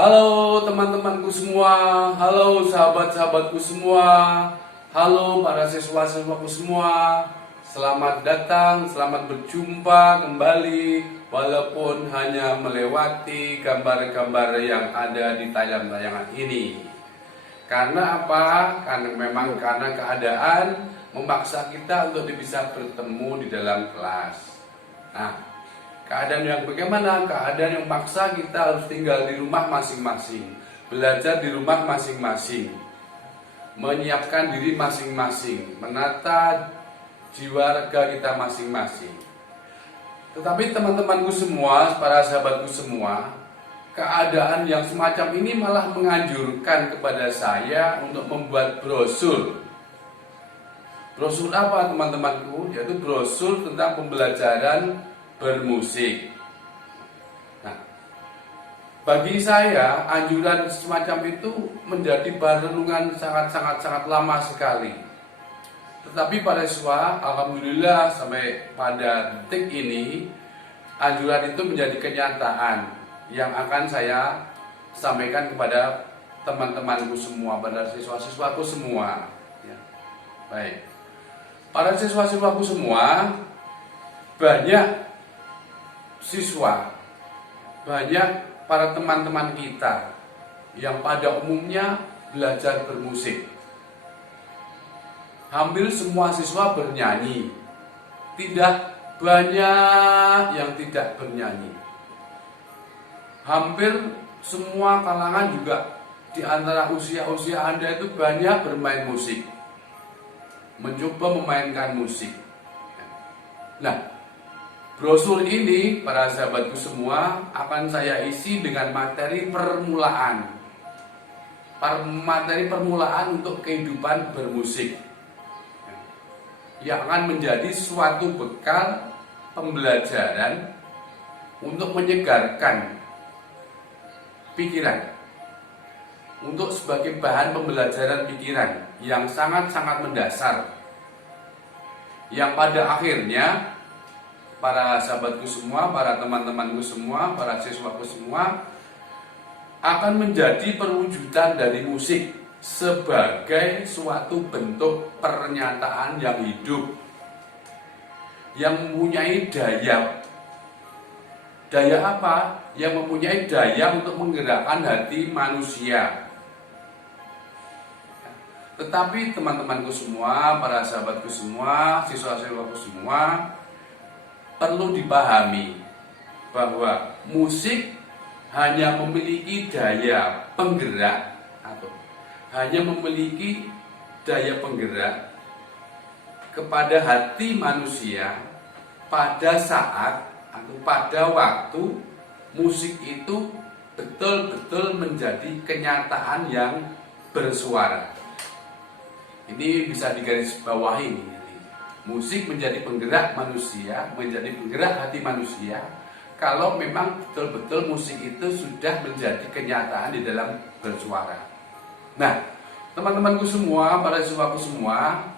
Halo teman-temanku semua, halo sahabat-sahabatku semua, halo para siswa-siswaku semua. Selamat datang, selamat berjumpa kembali walaupun hanya melewati gambar-gambar yang ada di tayangan ini. Karena apa? Karena keadaan memaksa kita untuk bisa bertemu di dalam kelas. Nah, keadaan yang bagaimana? Keadaan yang memaksa kita harus tinggal di rumah masing-masing, belajar di rumah masing-masing, menyiapkan diri masing-masing, menata jiwa raga kita masing-masing. Tetapi teman-temanku semua, para sahabatku semua, keadaan yang semacam ini malah menganjurkan kepada saya untuk membuat brosur. Brosur apa teman-temanku? Yaitu brosur tentang pembelajaran bermusik. Nah, bagi saya anjuran semacam itu menjadi bahan renungan sangat lama sekali. Tetapi pada siswa, alhamdulillah sampai pada detik ini anjuran itu menjadi kenyataan yang akan saya sampaikan kepada teman-temanku semua, pada siswa-siswaku semua. Ya. Baik, para siswa-siswaku semua, banyak siswa, banyak para teman-teman kita yang pada umumnya belajar bermusik. Hampir semua siswa bernyanyi, tidak banyak yang tidak bernyanyi. Hampir semua kalangan juga di antara usia-usia Anda itu banyak bermain musik, mencoba memainkan musik. Nah, brosur ini, para sahabatku semua, akan saya isi dengan materi permulaan. Materi permulaan untuk kehidupan bermusik, yang akan menjadi suatu bekal pembelajaran untuk menyegarkan pikiran, untuk sebagai bahan pembelajaran pikiran yang sangat mendasar, yang pada akhirnya para sahabatku semua, para teman-temanku semua, para siswaku semua akan menjadi perwujudan dari musik sebagai suatu bentuk pernyataan yang hidup, yang mempunyai daya. Daya apa? Yang mempunyai daya untuk menggerakkan hati manusia. Tetapi teman-temanku semua, para sahabatku semua, siswa-siswaku semua, perlu dipahami bahwa musik hanya memiliki daya penggerak atau hanya memiliki daya penggerak kepada hati manusia pada saat atau pada waktu musik itu betul-betul menjadi kenyataan yang bersuara. Ini bisa digarisbawahi ini. Musik menjadi penggerak manusia, menjadi penggerak hati manusia kalau memang betul-betul musik itu sudah menjadi kenyataan di dalam bersuara. Nah, teman-temanku semua, para siswaku semua,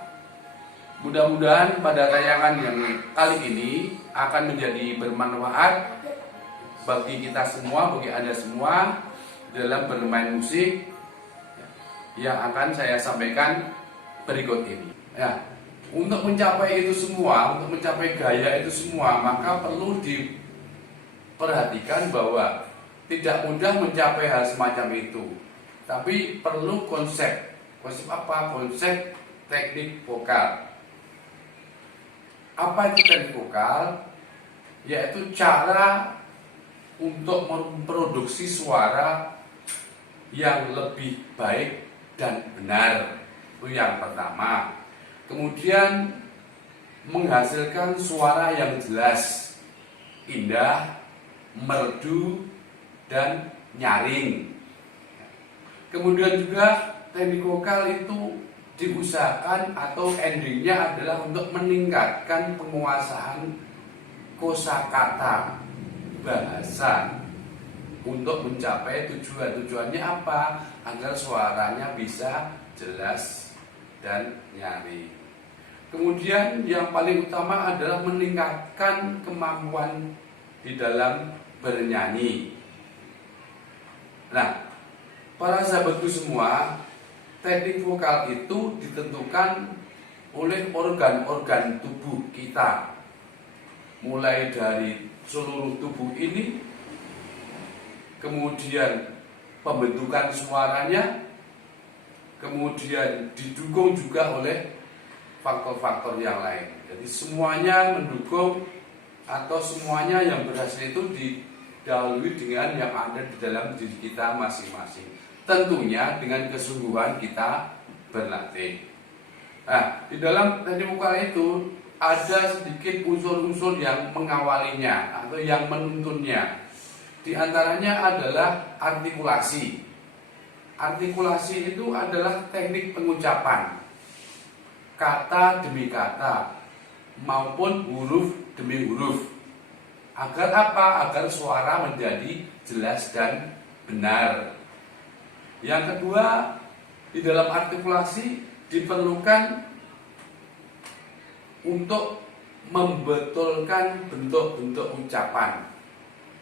mudah-mudahan pada tayangan yang kali ini akan menjadi bermanfaat bagi kita semua, bagi Anda semua dalam bermain musik yang akan saya sampaikan berikut ini. Ya, untuk mencapai itu semua, untuk mencapai gaya itu semua, maka perlu diperhatikan bahwa tidak mudah mencapai hal semacam itu. Tapi perlu konsep. Konsep apa? Konsep teknik vokal. Apa itu teknik vokal? Yaitu cara untuk memproduksi suara yang lebih baik dan benar. Itu yang pertama. Kemudian menghasilkan suara yang jelas, indah, merdu, dan nyaring. Kemudian juga teknik vokal itu diusahakan atau endingnya adalah untuk meningkatkan penguasaan kosakata bahasa untuk mencapai tujuannya apa? Agar suaranya bisa jelas dan nyaring. Kemudian yang paling utama adalah meningkatkan kemampuan di dalam bernyanyi. Nah, para sahabatku semua, teknik vokal itu ditentukan oleh organ-organ tubuh kita, mulai dari seluruh tubuh ini, kemudian pembentukan suaranya, kemudian didukung juga oleh faktor-faktor yang lain. Jadi semuanya mendukung atau semuanya yang berhasil itu didahului dengan yang ada di dalam diri kita masing-masing. Tentunya dengan kesungguhan kita berlatih. Nah, di dalam teknik vokal itu ada sedikit unsur-unsur yang mengawalinya atau yang menuntunnya. Di antaranya adalah artikulasi. Artikulasi itu adalah teknik pengucapan kata demi kata maupun huruf demi huruf. Agar apa? Agar suara menjadi jelas dan benar. Yang kedua, di dalam artikulasi diperlukan untuk membetulkan bentuk-bentuk ucapan.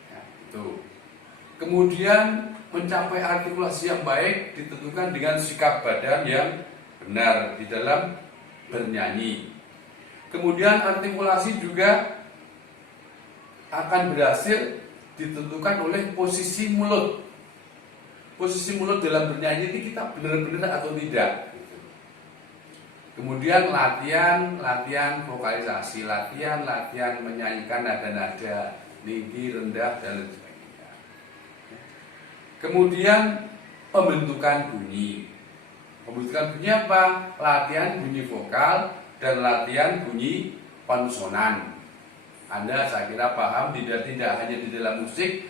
Ya, itu. Kemudian mencapai artikulasi yang baik ditentukan dengan sikap badan yang benar di dalam bernyanyi. Kemudian artikulasi juga akan berhasil ditentukan oleh posisi mulut. Posisi mulut dalam bernyanyi ini kita benar-benar atau tidak. Kemudian latihan vokalisasi, latihan menyanyikan nada-nada tinggi, rendah, dan lain sebagainya. Kemudian pembentukan bunyi. Pembentukan bunyi apa? Latihan bunyi vokal dan latihan bunyi konsonan. Anda saya kira paham, tidak hanya di dalam musik.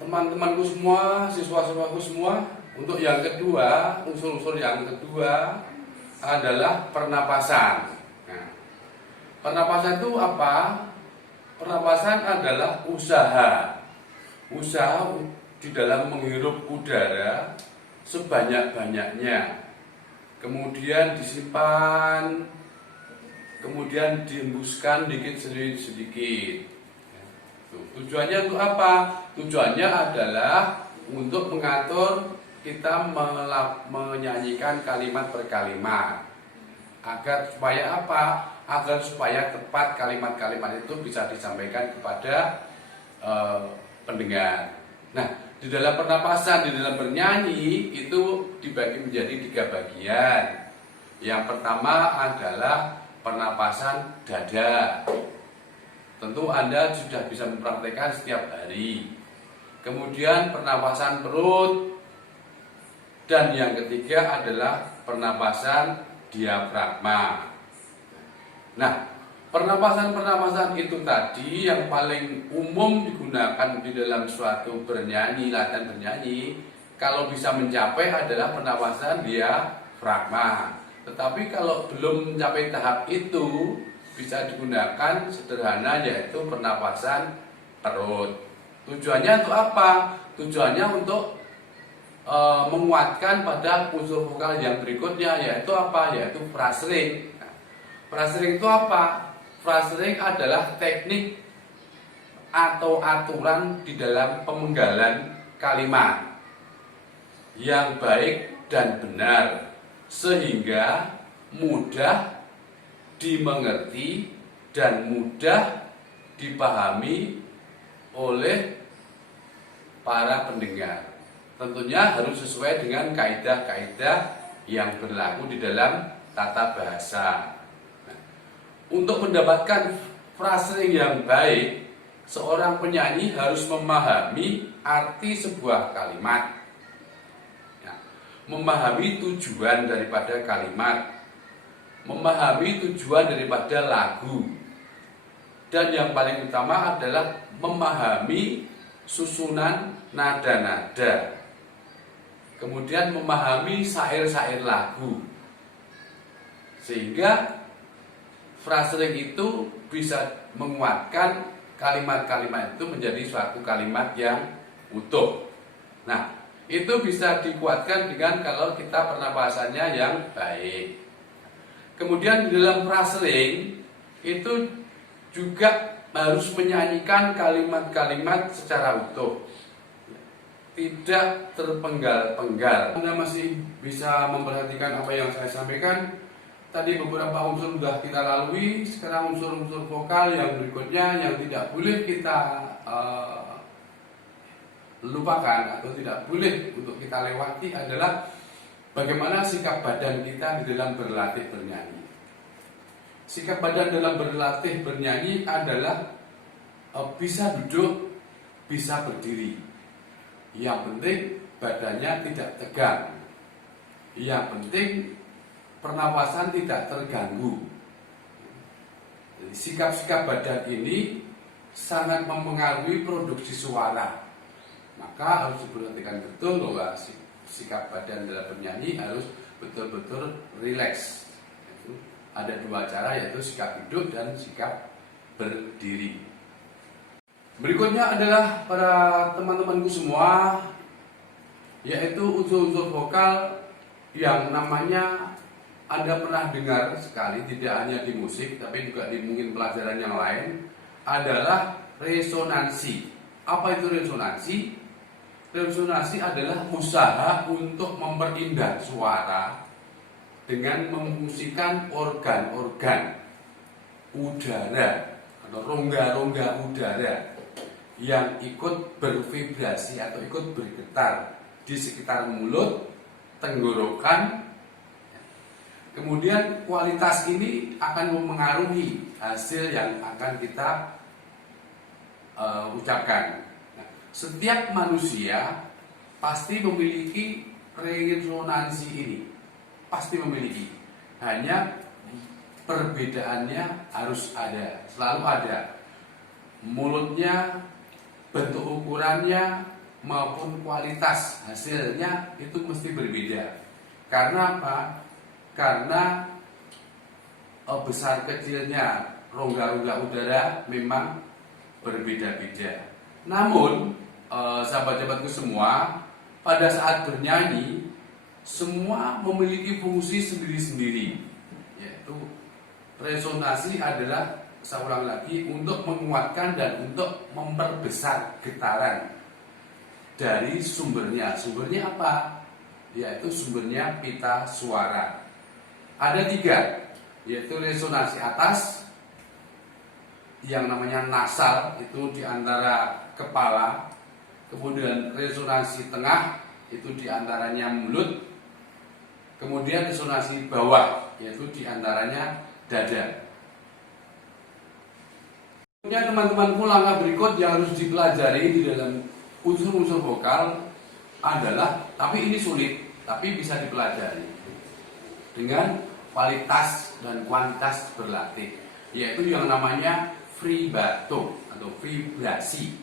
Teman-temanku semua, siswa-siswaku semua, untuk yang kedua, unsur-unsur yang kedua adalah pernapasan. Nah, pernapasan itu apa? Pernapasan adalah usaha di dalam menghirup udara sebanyak-banyaknya, kemudian disimpan, kemudian dihembuskan sedikit. Tujuannya untuk apa? Tujuannya adalah untuk mengatur kita menyanyikan kalimat per kalimat. Agar supaya apa? Agar supaya tepat kalimat-kalimat itu bisa disampaikan kepada pendengar. Nah, di dalam pernapasan, di dalam bernyanyi itu dibagi menjadi 3 bagian. Yang pertama adalah pernapasan dada. Tentu Anda sudah bisa mempraktekkan setiap hari. Kemudian pernapasan perut. Dan yang ketiga adalah pernapasan diafragma. Nah, pernapasan-pernapasan itu tadi yang paling umum digunakan di dalam suatu bernyanyi, latihan bernyanyi, kalau bisa mencapai adalah pernapasan diafragma. Tetapi kalau belum mencapai tahap itu, bisa digunakan sederhana yaitu pernapasan perut. Tujuannya untuk apa? Tujuannya untuk menguatkan pada unsur vokal yang berikutnya, yaitu apa? Yaitu phrasing. Nah, phrasing itu apa? Phrasing adalah teknik atau aturan di dalam pemenggalan kalimat yang baik dan benar sehingga mudah dimengerti dan mudah dipahami oleh para pendengar. Tentunya harus sesuai dengan kaidah-kaidah yang berlaku di dalam tata bahasa. Nah, untuk mendapatkan phrasing yang baik, seorang penyanyi harus memahami arti sebuah kalimat, ya, memahami tujuan daripada kalimat, memahami tujuan daripada lagu, dan yang paling utama adalah memahami susunan nada-nada. Kemudian memahami syair-syair lagu, sehingga phrasing itu bisa menguatkan kalimat-kalimat itu menjadi suatu kalimat yang utuh. Nah, itu bisa dikuatkan dengan kalau kita pernapasannya yang baik. Kemudian di dalam phrasing itu juga harus menyanyikan kalimat-kalimat secara utuh. tidak terpenggal-penggal. Anda masih bisa memperhatikan apa yang saya sampaikan. Tadi beberapa unsur sudah kita lalui. Sekarang unsur-unsur vokal yang berikutnya yang tidak boleh kita lupakan atau tidak boleh untuk kita lewati adalah bagaimana sikap badan kita di dalam berlatih bernyanyi. Sikap badan dalam berlatih bernyanyi adalah bisa duduk, bisa berdiri. Yang penting badannya tidak tegang. Yang penting pernapasan tidak terganggu. Jadi, sikap-sikap badan ini sangat mempengaruhi produksi suara. Maka harus diperhatikan betul bahwa sikap badan dalam bernyanyi harus betul-betul rileks. Ada dua cara, yaitu sikap duduk dan sikap berdiri. Berikutnya adalah para teman-temanku semua, yaitu unsur-unsur vokal yang namanya Anda pernah dengar sekali, tidak hanya di musik tapi juga di mungkin pelajaran yang lain, adalah resonansi. Apa itu resonansi? Resonansi adalah usaha untuk memperindah suara dengan memfungsikan organ-organ udara atau rongga-rongga udara yang ikut bervibrasi atau ikut bergetar di sekitar mulut, tenggorokan. Kemudian kualitas ini akan mempengaruhi hasil yang akan kita ucapkan. Nah, setiap manusia pasti memiliki resonansi ini, pasti memiliki. Hanya perbedaannya harus ada, selalu ada. Mulutnya, bentuk ukurannya maupun kualitas hasilnya itu mesti berbeda. Karena apa? Karena besar kecilnya rongga-rongga udara memang berbeda-beda. Namun sahabat-sahabatku semua, pada saat bernyanyi semua memiliki fungsi sendiri-sendiri, yaitu resonansi adalah, saya ulang lagi, untuk menguatkan dan untuk memperbesar getaran dari sumbernya. Sumbernya apa? Yaitu sumbernya pita suara. Ada tiga, yaitu resonansi atas yang namanya nasal, itu di antara kepala. Kemudian resonansi tengah, itu di antaranya mulut. Kemudian resonansi bawah, yaitu di antaranya dada. Teman-temanku, langkah berikut yang harus dipelajari di dalam unsur-unsur vokal adalah, tapi ini sulit, tapi bisa dipelajari dengan kualitas dan kuantitas berlatih, yaitu yang namanya vibrato atau vibrasi.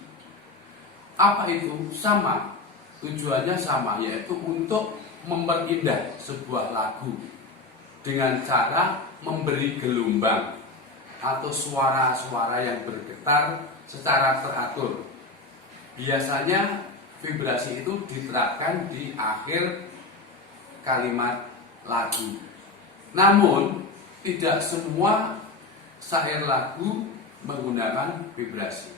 Apa itu? Sama, tujuannya sama, yaitu untuk memperindah sebuah lagu dengan cara memberi gelombang atau suara-suara yang bergetar secara teratur. Biasanya vibrasi itu diterapkan di akhir kalimat lagu. Namun tidak semua syair lagu menggunakan vibrasi,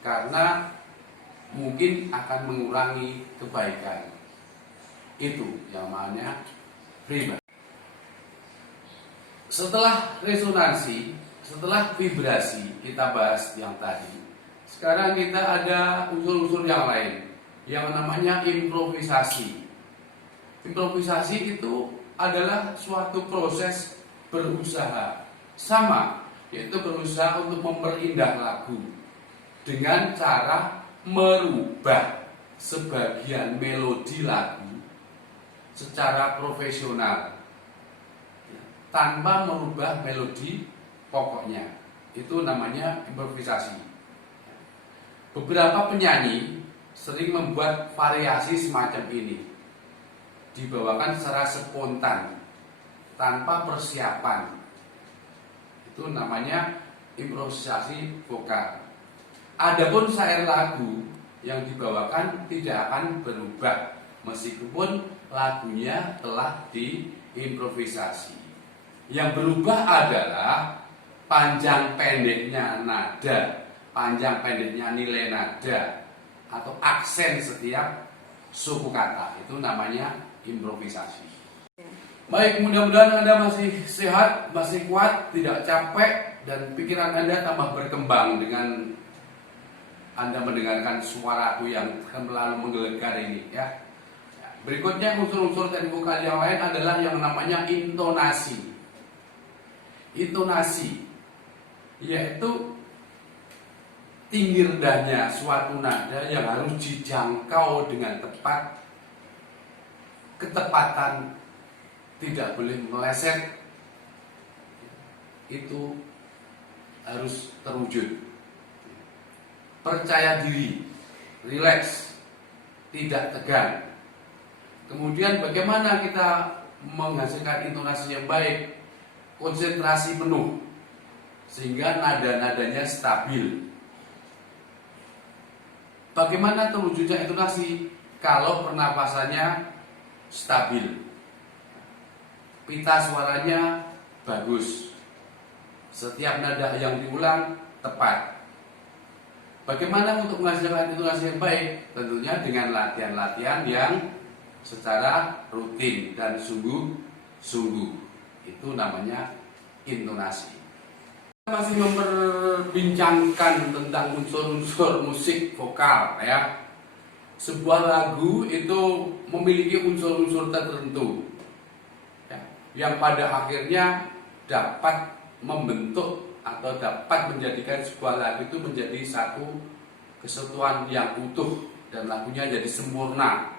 karena mungkin akan mengurangi kebaikan. Itu yang namanya vibrasi. Setelah resonansi, setelah vibrasi, kita bahas yang tadi. Sekarang kita ada unsur-unsur yang lain yang namanya improvisasi. Improvisasi itu adalah suatu proses berusaha, sama, yaitu berusaha untuk memperindah lagu dengan cara merubah sebagian melodi lagu secara profesional tanpa merubah melodi pokoknya. Itu namanya improvisasi. Beberapa penyanyi sering membuat variasi semacam ini, dibawakan secara spontan tanpa persiapan. Itu namanya improvisasi vokal. Adapun syair lagu yang dibawakan tidak akan berubah meskipun lagunya telah diimprovisasi. Yang berubah adalah panjang pendeknya nada, panjang pendeknya nilai nada atau aksen setiap suku kata. Itu namanya improvisasi. Baik, mudah-mudahan Anda masih sehat, masih kuat, tidak capek, dan pikiran Anda tambah berkembang dengan Anda mendengarkan suaraku yang terlalu menggelegar ini ya. Berikutnya unsur-unsur teknik vokal yang lain adalah yang namanya intonasi. Intonasi yaitu tinggi rendahnya suatu nada yang harus dijangkau dengan tepat, ketepatan tidak boleh meleset, itu harus terwujud. Percaya diri, rileks, tidak tegang. Kemudian bagaimana kita menghasilkan intonasi yang baik? Konsentrasi penuh sehingga nada-nadanya stabil. Bagaimana terwujudnya intonasi? Kalau pernapasannya stabil, pita suaranya bagus, setiap nada yang diulang tepat. Bagaimana untuk menghasilkan intonasi yang baik? Tentunya dengan latihan-latihan yang secara rutin dan sungguh-sungguh. Itu namanya intonasi. Kita masih memperbincangkan tentang unsur-unsur musik vokal ya. Sebuah lagu itu memiliki unsur-unsur tertentu ya, yang pada akhirnya dapat membentuk atau dapat menjadikan sebuah lagu itu menjadi satu kesatuan yang utuh dan lagunya jadi sempurna.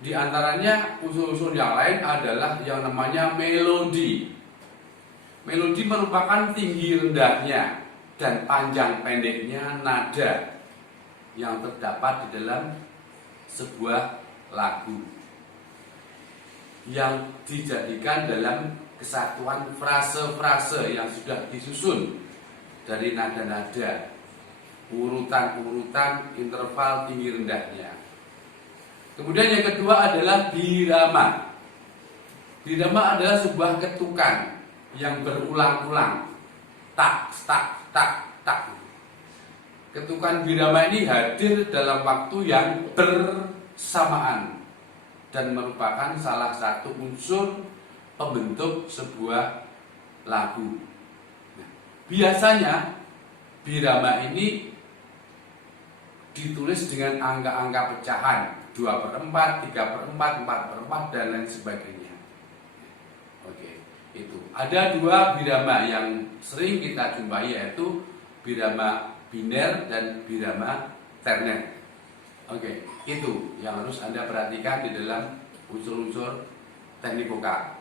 Di antaranya unsur-unsur yang lain adalah yang namanya melodi. Melodi merupakan tinggi rendahnya dan panjang pendeknya nada yang terdapat di dalam sebuah lagu yang dijadikan dalam kesatuan frase-frase yang sudah disusun dari nada-nada, urutan-urutan interval tinggi rendahnya. Kemudian yang kedua adalah birama. Birama adalah sebuah ketukan yang berulang-ulang, tak, tak, tak, tak. Ketukan birama ini hadir dalam waktu yang bersamaan dan merupakan salah satu unsur pembentuk sebuah lagu. Biasanya birama ini ditulis dengan angka-angka pecahan 2/4, 3/4, 4/4 dan lain sebagainya. Oke, itu. Ada dua birama yang sering kita jumpai, yaitu birama biner dan birama ternet. Oke, itu yang harus Anda perhatikan di dalam unsur-unsur teknik vokal.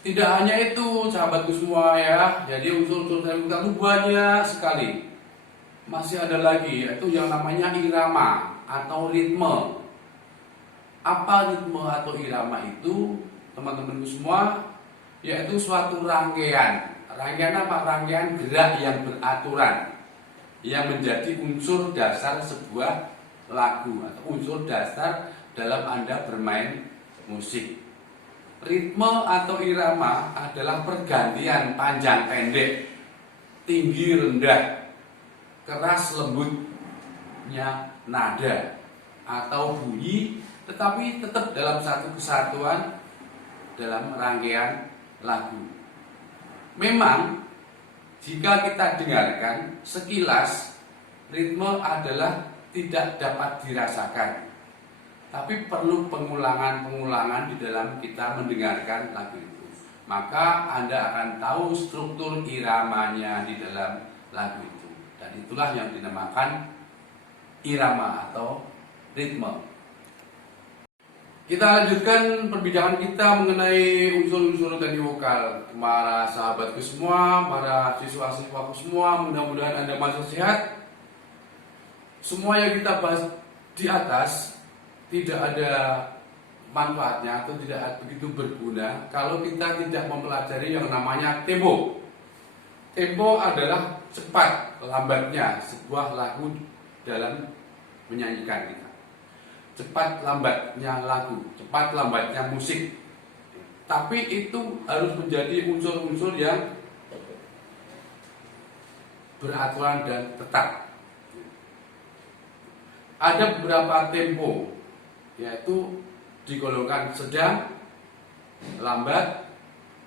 Tidak hanya itu, sahabatku semua ya. Jadi unsur-unsur teknik vokal itu banyak sekali. Masih ada lagi, yaitu yang namanya irama atau ritme. Apa ritme atau irama itu, teman-temanku semua? Yaitu suatu rangkaian. Rangkaian apa? Rangkaian gerak yang beraturan, yang menjadi unsur dasar sebuah lagu atau unsur dasar dalam Anda bermain musik. Ritme atau irama adalah pergantian panjang pendek, tinggi rendah, keras lembutnya nada atau bunyi, tetapi tetap dalam satu kesatuan dalam rangkaian lagu. Memang jika kita dengarkan sekilas, ritme adalah tidak dapat dirasakan, tapi perlu pengulangan-pengulangan di dalam kita mendengarkan lagu itu. Maka Anda akan tahu struktur iramanya di dalam lagu itu. Dan itulah yang dinamakan irama atau ritme. Kita lanjutkan perbincangan kita mengenai unsur-unsur teknik vokal. Para sahabatku semua, para siswa-siswaku semua, mudah-mudahan Anda masih sehat. Semua yang kita bahas di atas tidak ada manfaatnya atau tidak begitu berguna kalau kita tidak mempelajari yang namanya tempo. Tempo adalah cepat lambatnya sebuah lagu dalam menyanyikan kita. Cepat lambatnya lagu, cepat lambatnya musik. Tapi itu harus menjadi unsur-unsur yang beraturan dan tetap. ada beberapa tempo, yaitu digolongkan sedang, lambat,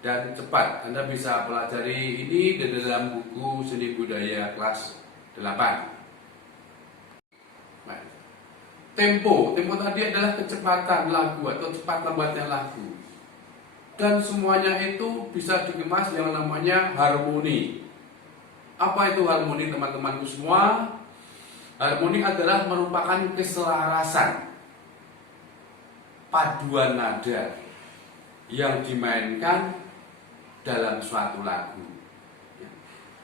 dan cepat. Anda bisa pelajari ini di dalam buku Seni Budaya kelas 8. Tempo tadi adalah kecepatan lagu atau cepat lambatnya lagu. Dan semuanya itu bisa dikemas yang namanya harmoni. Apa itu harmoni, teman-temanku semua? Harmoni adalah merupakan keselarasan paduan nada yang dimainkan dalam suatu lagu,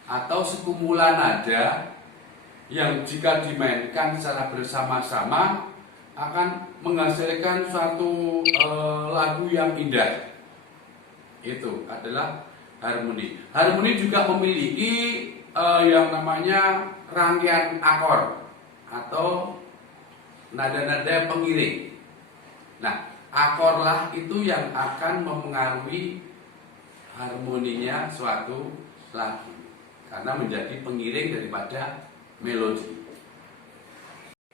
atau sekumpulan nada yang jika dimainkan secara bersama-sama akan menghasilkan suatu lagu yang indah. Itu adalah harmoni. Harmoni juga memiliki yang namanya rangkaian akor atau nada-nada pengiring. Nah, akorlah itu yang akan mempengaruhi harmoninya suatu lagu, karena menjadi pengiring daripada melodi.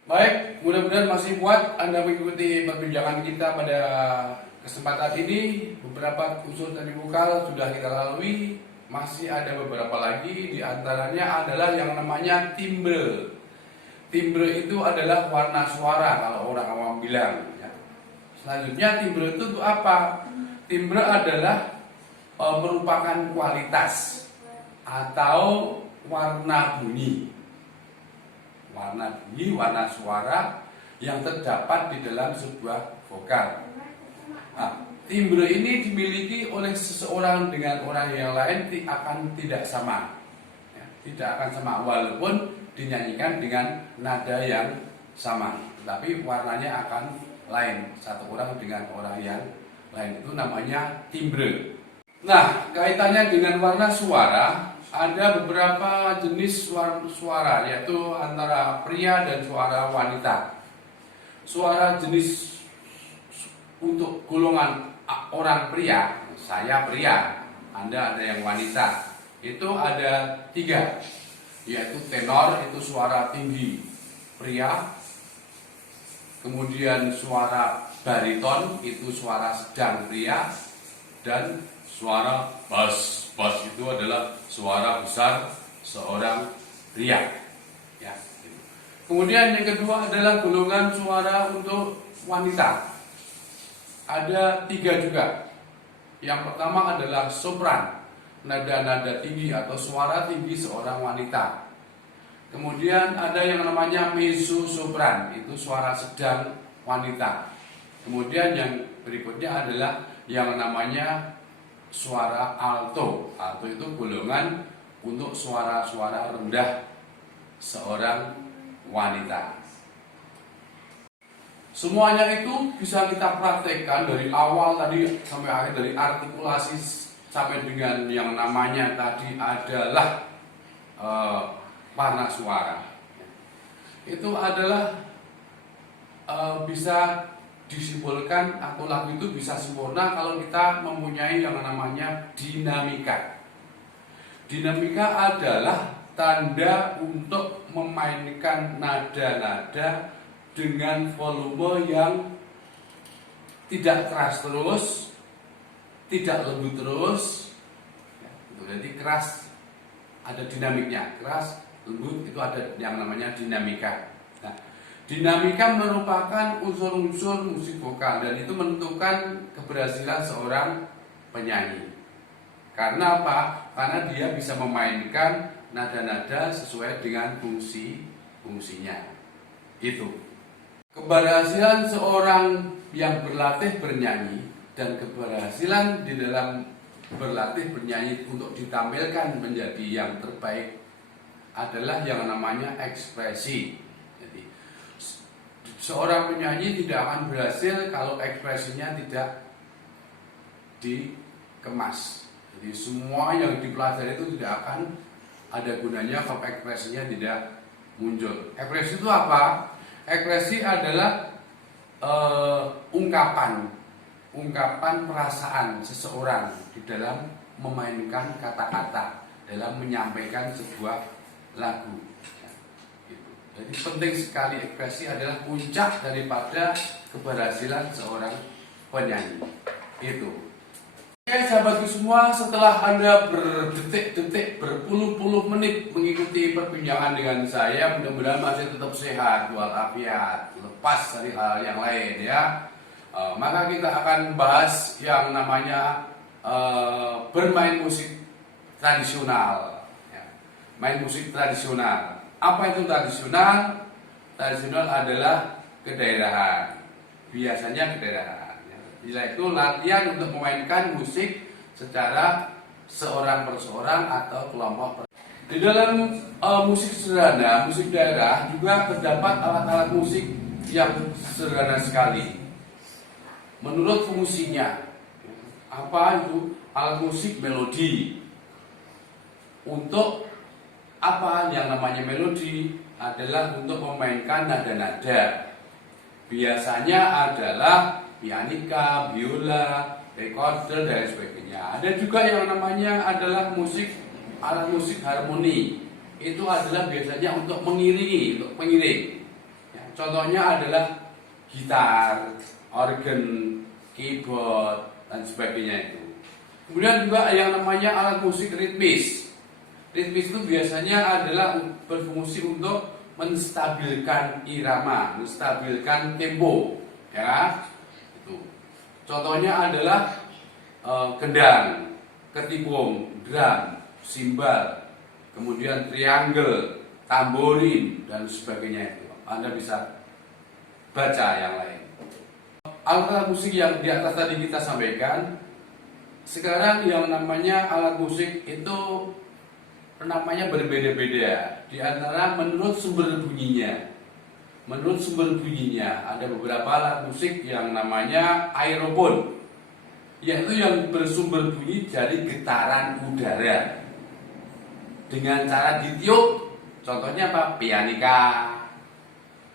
Baik, mudah-mudahan masih kuat Anda mengikuti perbincangan kita pada kesempatan ini. Beberapa unsur teknik vokal sudah kita lalui, masih ada beberapa lagi. Di antaranya adalah yang namanya timbre. Timbre itu adalah warna suara kalau orang awam bilang. Selanjutnya timbre itu apa? Timbre adalah merupakan kualitas atau warna bunyi. Warna bunyi, warna suara yang terdapat di dalam sebuah vokal. Nah, timbre ini dimiliki oleh seseorang dengan orang yang lain akan tidak sama. Tidak akan sama walaupun dinyanyikan dengan nada yang sama, tapi warnanya akan lain satu orang dengan orang yang lain. Itu namanya timbre. Nah, kaitannya dengan warna suara, ada beberapa jenis suara, yaitu antara pria dan suara wanita. Suara jenis untuk golongan orang pria, saya pria, Anda ada yang wanita, itu ada 3, yaitu tenor, itu suara tinggi pria. Kemudian suara bariton, itu suara sedang pria. Dan suara bass itu adalah suara besar seorang pria. Ya. Kemudian yang kedua adalah golongan suara untuk wanita. Ada 3 juga. Yang pertama adalah sopran, nada-nada tinggi atau suara tinggi seorang wanita. Kemudian ada yang namanya mezzo sopran, itu suara sedang wanita. Kemudian yang berikutnya adalah yang namanya suara alto. Alto itu golongan untuk suara-suara rendah seorang wanita. Semuanya itu bisa kita praktekkan dari awal tadi sampai akhir, dari artikulasi sampai dengan yang namanya tadi adalah warna suara. Itu adalah bisa disimpulkan atau lagu itu bisa sempurna kalau kita mempunyai yang namanya dinamika. Dinamika adalah tanda untuk memainkan nada-nada dengan volume yang tidak keras terus, tidak lembut terus. Jadi keras ada dinamiknya, keras, lembut itu ada yang namanya dinamika. Nah, dinamika merupakan unsur-unsur musik vokal dan itu menentukan keberhasilan seorang penyanyi. Karena apa? Karena dia bisa memainkan nada-nada sesuai dengan fungsinya. Itu. Keberhasilan seorang yang berlatih bernyanyi dan keberhasilan di dalam berlatih bernyanyi untuk ditampilkan menjadi yang terbaik adalah yang namanya ekspresi. Jadi, seorang penyanyi tidak akan berhasil kalau ekspresinya tidak dikemas. Jadi semua yang dipelajari itu tidak akan ada gunanya kalau ekspresinya tidak muncul. Ekspresi itu apa? Ekspresi adalah ungkapan perasaan seseorang di dalam memainkan kata-kata, dalam menyampaikan sebuah lagu. Jadi penting sekali, ekspresi adalah puncak daripada keberhasilan seorang penyanyi. Itu. Oke sahabatku semua, setelah Anda berdetik-detik, berpuluh-puluh menit mengikuti perbincangan dengan saya, mudah-mudahan masih tetap sehat walafiat, lepas dari hal yang lain ya. Maka kita akan bahas yang namanya bermain musik tradisional ya. Main musik tradisional. Apa itu tradisional? Tradisional adalah kedaerahan, biasanya kedaerahan. Yaitu latihan untuk memainkan musik secara seorang per seorang atau kelompok. Di dalam musik sederhana, musik daerah juga terdapat alat-alat musik yang sederhana sekali. Menurut fungsinya, apa itu alat musik melodi? Untuk apa yang namanya melodi adalah untuk memainkan nada-nada. Biasanya adalah pianika, biola, recorder dan sebagainya. Ada juga yang namanya adalah alat musik harmoni. Itu adalah biasanya untuk mengiringi, untuk pengiring. Ya, contohnya adalah gitar, organ, keyboard dan sebagainya itu. Kemudian juga yang namanya alat musik ritmis. Ritmis itu biasanya adalah berfungsi untuk menstabilkan irama, menstabilkan tempo, ya. Itu. Contohnya adalah gendang, ketipung, drum, simbal, kemudian triangle, tamborin dan sebagainya itu. Anda bisa baca yang lain. Alat musik yang di atas tadi kita sampaikan, sekarang yang namanya alat musik itu namanya berbeda-beda. Di antara menurut sumber bunyinya. Menurut sumber bunyinya ada beberapa alat musik yang namanya aerofon, yaitu yang bersumber bunyi dari getaran udara dengan cara ditiup. Contohnya apa? Pianika,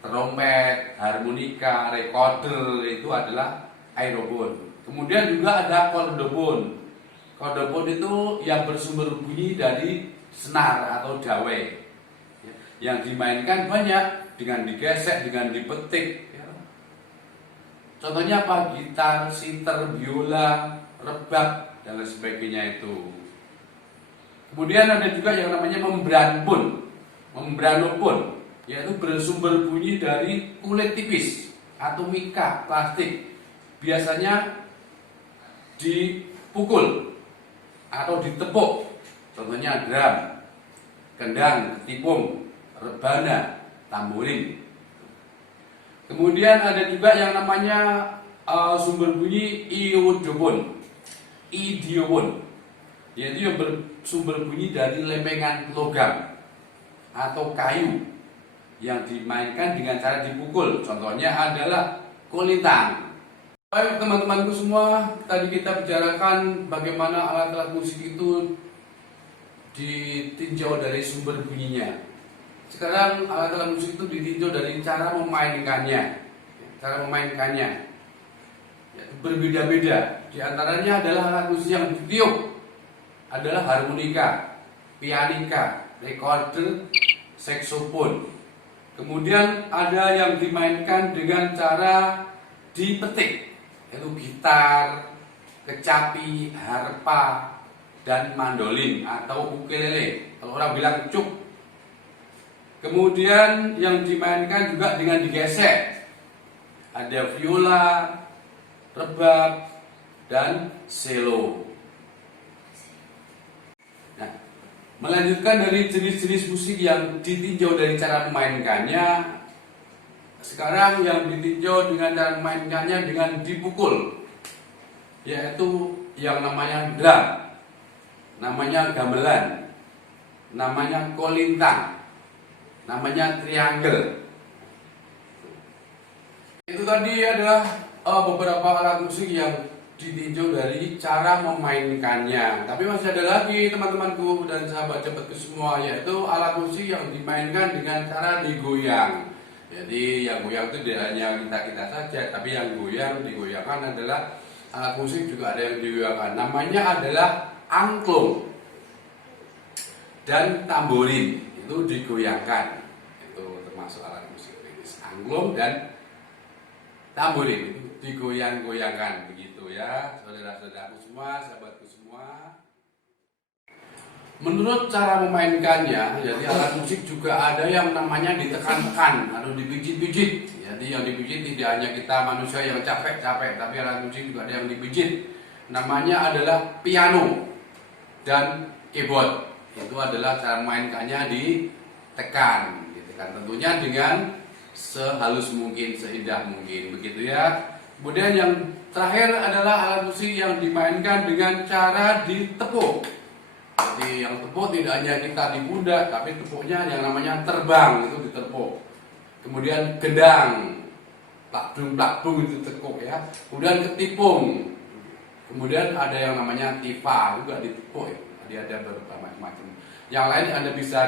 trompet, harmonika, recorder, itu adalah aerofon. Kemudian juga ada kordofon. Kordofon itu yang bersumber bunyi dari senar atau dawai, yang dimainkan banyak dengan digesek, dengan dipetik. Contohnya apa? Gitar, siter, biola, rebab dan lain sebagainya itu. Kemudian ada juga yang namanya membranopon, yaitu bersumber bunyi dari kulit tipis atau mika plastik. Biasanya dipukul atau ditepuk. Contohnya drum, gendang, ketipung, rebana, tamborin. Kemudian ada juga yang namanya sumber bunyi idiopon, yaitu yang bersumber bunyi dari lempengan logam atau kayu yang dimainkan dengan cara dipukul. Contohnya adalah kolintang. Baik teman-temanku semua, tadi kita bicarakan bagaimana alat-alat musik itu ditinjau dari sumber bunyinya. Sekarang alat-alat musik itu ditinjau dari cara memainkannya. Cara memainkannya berbeda-beda. Di antaranya adalah alat musik yang ditiup adalah harmonika, pianika, recorder, saksofon. Kemudian ada yang dimainkan dengan cara dipetik, yaitu gitar, kecapi, harpa, dan mandolin atau ukulele. Kalau orang bilang cuk. Kemudian yang dimainkan juga dengan digesek. Ada viola, rebab, dan cello. Nah, melanjutkan dari jenis-jenis musik yang ditinjau dari cara memainkannya. Sekarang yang ditinjau dengan cara memainkannya dengan dipukul, yaitu yang namanya drum, namanya gamelan, namanya kolintang, namanya triangle. Itu tadi adalah beberapa alat musik yang ditinjau dari cara memainkannya. Tapi masih ada lagi teman-temanku dan sahabat cepatku semua, yaitu alat musik yang dimainkan dengan cara digoyang. Jadi yang goyang itu tidak hanya kita saja, tapi yang digoyangkan adalah alat musik juga ada yang digoyangkan. Namanya adalah angklung dan tamborin, itu digoyangkan. Itu termasuk termasuk alat musik kritis. Angklung dan tamborin itu digoyang-goyangkan begitu ya, saudara-saudaraku semua, sahabatku semua. Menurut cara memainkannya, jadi alat musik juga ada yang namanya ditekan-tekan atau dipijit-pijit. Jadi yang dipijit tidak hanya kita manusia yang capek-capek, tapi alat musik juga ada yang dipijit. Namanya adalah piano dan keyboard. Itu adalah cara memainkannya ditekan, tentunya dengan sehalus mungkin, seindah mungkin, begitu ya. Kemudian yang terakhir adalah alat musik yang dimainkan dengan cara ditepuk. Jadi yang tepuk tidak hanya kita di pundak, tapi tepuknya yang namanya terbang itu ditepuk. Kemudian gendang, plakdung itu tekuk ya. Kemudian ketipung. Kemudian ada yang namanya tifa juga ditepuk ya. Jadi ada beberapa macam-macam. Yang lain Anda bisa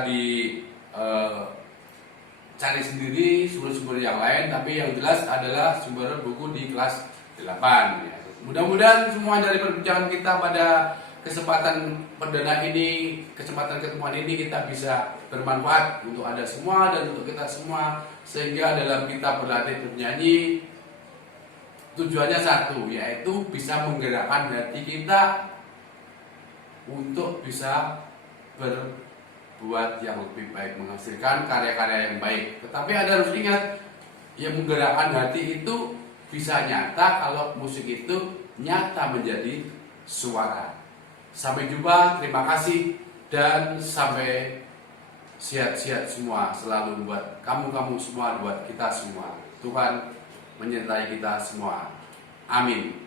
cari sendiri sumber-sumber yang lain, tapi yang jelas adalah sumber buku di kelas 8 ya. Mudah-mudahan semua dari perbincangan kita pada kesempatan perdana ini, kesempatan ketemuan ini kita bisa bermanfaat untuk Anda semua dan untuk kita semua, sehingga dalam kita berlatih bernyanyi tujuannya satu, yaitu bisa menggerakkan hati kita untuk bisa berbuat yang lebih baik, menghasilkan karya-karya yang baik. Tetapi Anda harus ingat, yang menggerakkan hati itu bisa nyata kalau musik itu nyata menjadi suara. Sampai jumpa, terima kasih, dan sampai sehat-sehat semua selalu buat kamu semua, buat kita semua. Tuhan menyertai kita semua. Amin.